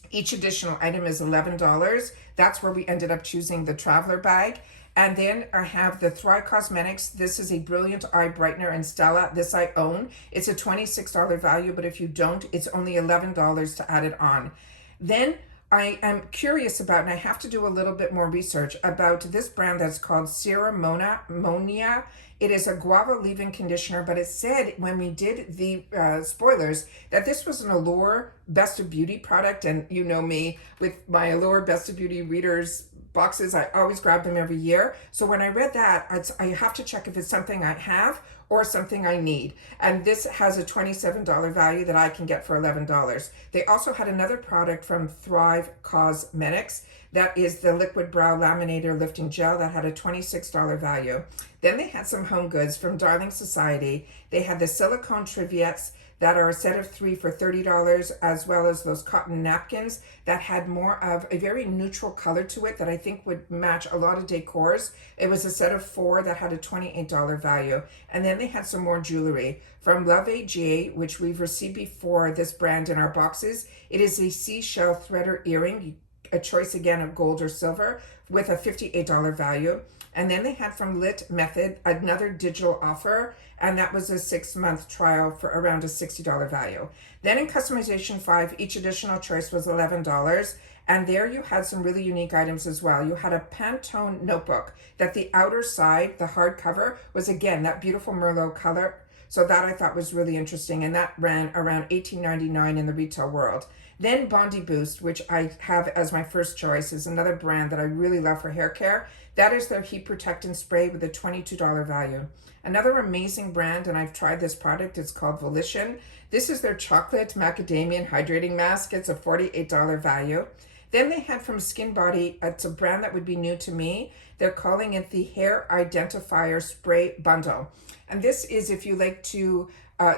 each additional item is $11. That's where we ended up choosing the traveler bag. And then I have the Thrive Cosmetics. This is a Brilliant Eye Brightener in Stella. This I own. It's a $26 value, but if you don't, it's only $11 to add it on. Then I am curious about, and I have to do a little bit more research about this brand that's called Ceremonia. It is a guava leave-in conditioner, but it said when we did the spoilers that this was an Allure Best of Beauty product. And you know me, with my Allure Best of Beauty readers boxes, I always grab them every year. So when I read that, I have to check if it's something I have or something I need. And this has a $27 value that I can get for $11. They also had another product from Thrive Cosmetics. That is the Liquid Brow Laminator Lifting Gel that had a $26 value. Then they had some home goods from Darling Society. They had the silicone triviettes that are a set of 3 for $30, as well as those cotton napkins that had more of a very neutral color to it that I think would match a lot of decors. It was a set of 4 that had a $28 value. And then they had some more jewelry from Love AGA, which we've received before, this brand in our boxes. It is a seashell threader earring, a choice again of gold or silver, with a $58 value. And then they had from Lit Method another digital offer, and that was a 6-month trial for around a $60 value. Then in customization 5, each additional choice was $11, and there you had some really unique items as well. You had a Pantone notebook that the outer side, the hardcover, was again that beautiful Merlot color. So that I thought was really interesting, and that ran around $18.99 in the retail world. Then Bondi Boost, which I have as my first choice, is another brand that I really love for hair care. That is their Heat Protectant Spray with a $22 value. Another amazing brand, and I've tried this product, it's called Volition. This is their Chocolate Macadamia Hydrating Mask. It's a $48 value. Then they had from Skin Body, it's a brand that would be new to me. They're calling it the Hair Identifier Spray Bundle. And this is if you like to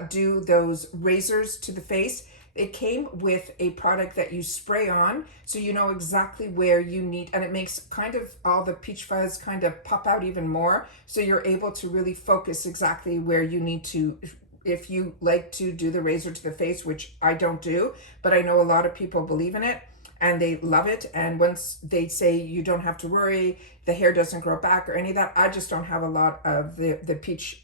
do those razors to the face. It came with a product that you spray on, so you know exactly where you need, and it makes kind of all the peach fuzz kind of pop out even more, so you're able to really focus exactly where you need to. If you like to do the razor to the face, which I don't do, but I know a lot of people believe in it and they love it. And once they say you don't have to worry, the hair doesn't grow back or any of that, I just don't have a lot of the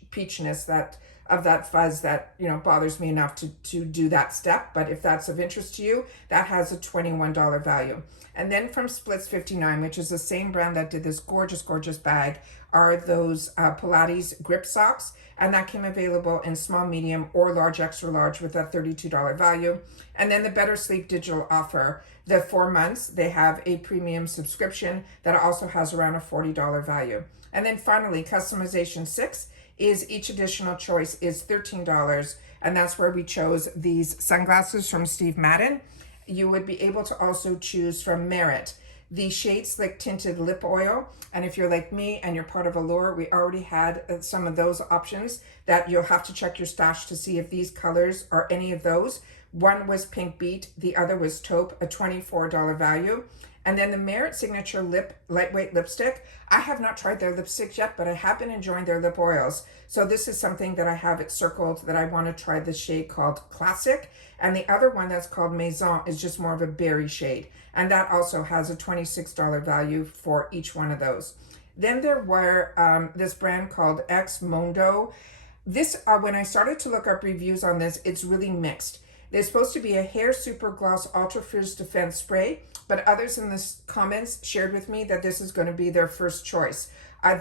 peachiness that of that fuzz that, you know, bothers me enough to do that step. But if that's of interest to you, that has a $21 value. And then from Splits 59, which is the same brand that did this gorgeous, gorgeous bag, are those Pilates grip socks. And that came available in small, medium, or large, extra large with a $32 value. And then the Better Sleep digital offer, the 4 months, they have a premium subscription that also has around a $40 value. And then finally, customization 6 is each additional choice is $13. And that's where we chose these sunglasses from Steve Madden. You would be able to also choose from Merit the Shade Slick Tinted Lip Oil. And if you're like me and you're part of Allure, we already had some of those options that you'll have to check your stash to see if these colors are any of those. One was Pink Beat, the other was Taupe, a $24 value. And then the Merit Signature Lip Lightweight Lipstick. I have not tried their lipsticks yet, but I have been enjoying their lip oils. So this is something that I have it circled that I want to try, the shade called Classic. And the other one that's called Maison is just more of a berry shade. And that also has a $26 value for each one of those. Then there were this brand called X Mondo. This, when I started to look up reviews on this, it's really mixed. There's supposed to be a hair super gloss ultra frizz defense spray, but others in the comments shared with me that this is going to be their first choice.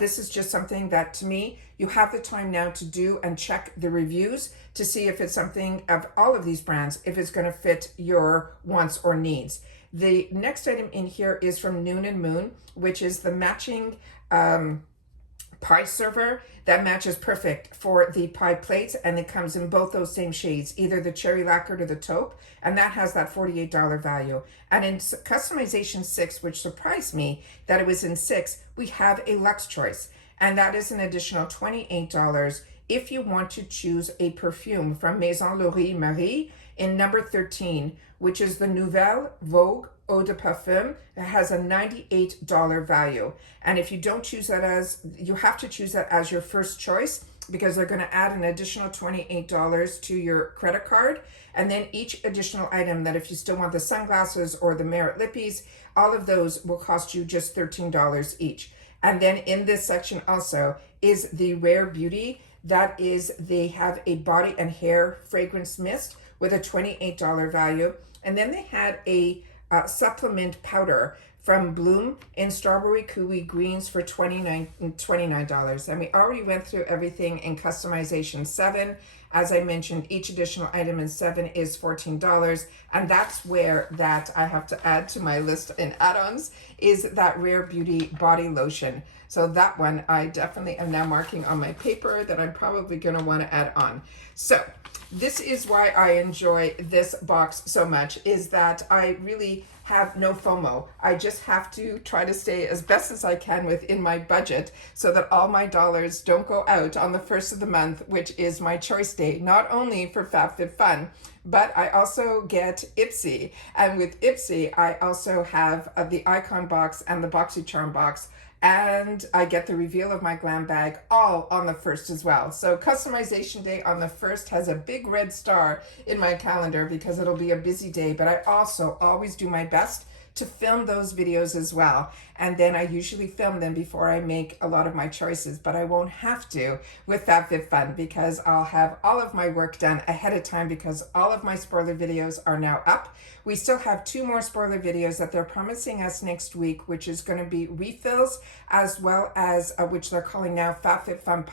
This is just something that, to me, you have the time now to do and check the reviews to see if it's something of all of these brands, if it's going to fit your wants or needs. The next item in here is from Noon and Moon, which is the matching pie server that matches perfect for the pie plates, and it comes in both those same shades, either the cherry lacquered or the taupe, and that has that $48 value. And in customization 6, which surprised me that it was in 6, we have a luxe choice, and that is an additional $28 if you want to choose a perfume from Maison Laurie Marie in number 13, which is the Nouvelle Vogue Eau de Parfum. It has a $98 value. And if you don't choose that as, you have to choose that as your first choice, because they're going to add an additional $28 to your credit card. And then each additional item that, if you still want the sunglasses or the Merit Lippies, all of those will cost you just $13 each. And then in this section also is the Rare Beauty. That is, they have a body and hair fragrance mist with a $28 value. And then they had a supplement powder from Bloom in Strawberry Kiwi Greens for $29. And we already went through everything in customization 7. As I mentioned, each additional item in 7 is $14. And that's where that I have to add to my list in add-ons is that Rare Beauty body lotion. So that one I definitely am now marking on my paper that I'm probably going to want to add on. So this is why I enjoy this box so much, is that I really have no FOMO. I just have to try to stay as best as I can within my budget so that all my dollars don't go out on the first of the month, which is my choice day, not only for FabFitFun, but I also get Ipsy. And with Ipsy, I also have the Icon box and the BoxyCharm box. And I get the reveal of my glam bag all on the 1st as well. So customization day on the 1st has a big red star in my calendar because it'll be a busy day, but I also always do my best to film those videos as well. And then I usually film them before I make a lot of my choices, but I won't have to with FabFitFun because I'll have all of my work done ahead of time because all of my spoiler videos are now up. We still have 2 more spoiler videos that they're promising us next week, which is going to be refills, as well as which they're calling now FabFitFun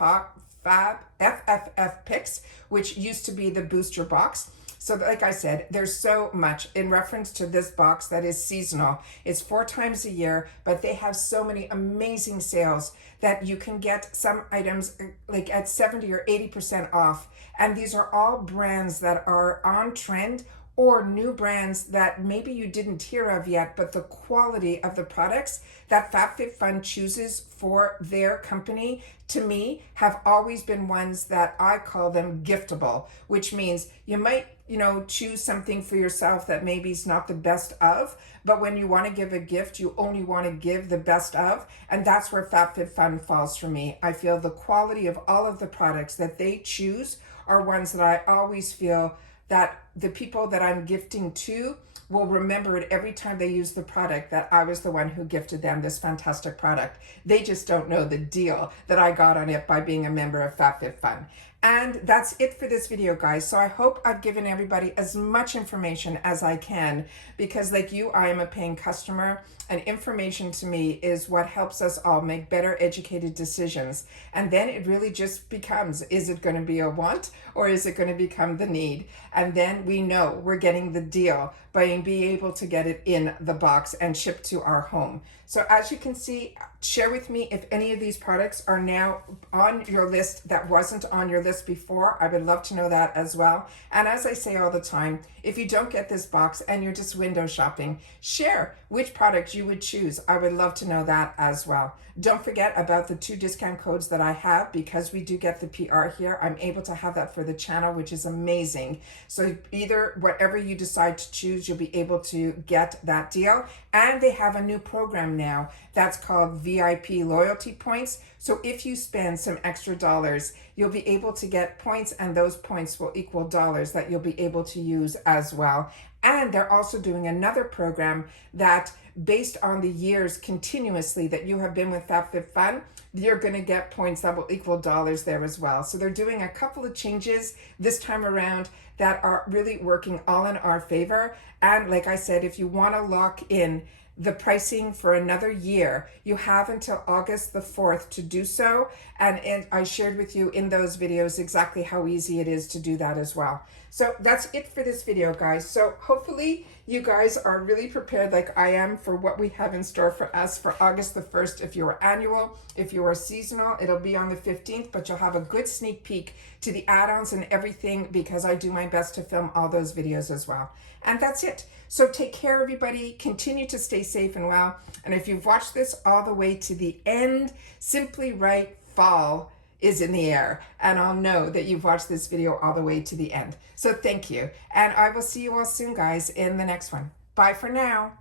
Fab FFF Picks, which used to be the booster box. So like I said, there's so much in reference to this box that is seasonal. It's 4 times a year, but they have so many amazing sales that you can get some items like at 70 or 80% off. And these are all brands that are on trend or new brands that maybe you didn't hear of yet, but the quality of the products that FabFitFun chooses for their company, to me, have always been ones that I call them giftable, which means you might, choose something for yourself that maybe is not the best of, but when you want to give a gift, you only want to give the best of, and that's where FabFitFun falls for me. I feel the quality of all of the products that they choose are ones that I always feel that the people that I'm gifting to will remember it every time they use the product, that I was the one who gifted them this fantastic product. They just don't know the deal that I got on it by being a member of FabFitFun. And that's it for this video, guys. So I hope I've given everybody as much information as I can, because like you, I am a paying customer, and information to me is what helps us all make better educated decisions. And then it really just becomes, is it going to be a want or is it going to become the need? And then we know we're getting the deal by being able to get it in the box and shipped to our home. So as you can see, share with me if any of these products are now on your list that wasn't on your list before. I would love to know that as well. And as I say all the time, if you don't get this box and you're just window shopping, share which product you would choose. I would love to know that as well. Don't forget about the 2 discount codes that I have, because we do get the PR here. I'm able to have that for the channel, which is amazing. So either whatever you decide to choose, you'll be able to get that deal. And they have a new program now that's called VIP loyalty points. So if you spend some extra dollars, you'll be able to get points, and those points will equal dollars that you'll be able to use as well. And they're also doing another program that, based on the years continuously that you have been with FabFitFun, you're going to get points that will equal dollars there as well. So they're doing a couple of changes this time around that are really working all in our favor. And like I said, if you want to lock in the pricing for another year, you have until August the 4th to do so. And I shared with you in those videos exactly how easy it is to do that as well. So that's it for this video, guys. So hopefully you guys are really prepared like I am for what we have in store for us for August the 1st. If you're annual, if you are seasonal, it'll be on the 15th, but you'll have a good sneak peek to the add-ons and everything, because I do my best to film all those videos as well. And that's it. So take care, everybody. Continue to stay safe and well. And if you've watched this all the way to the end, simply write fall is in the air, and I'll know that you've watched this video all the way to the end. So thank you. And I will see you all soon, guys, in the next one. Bye for now.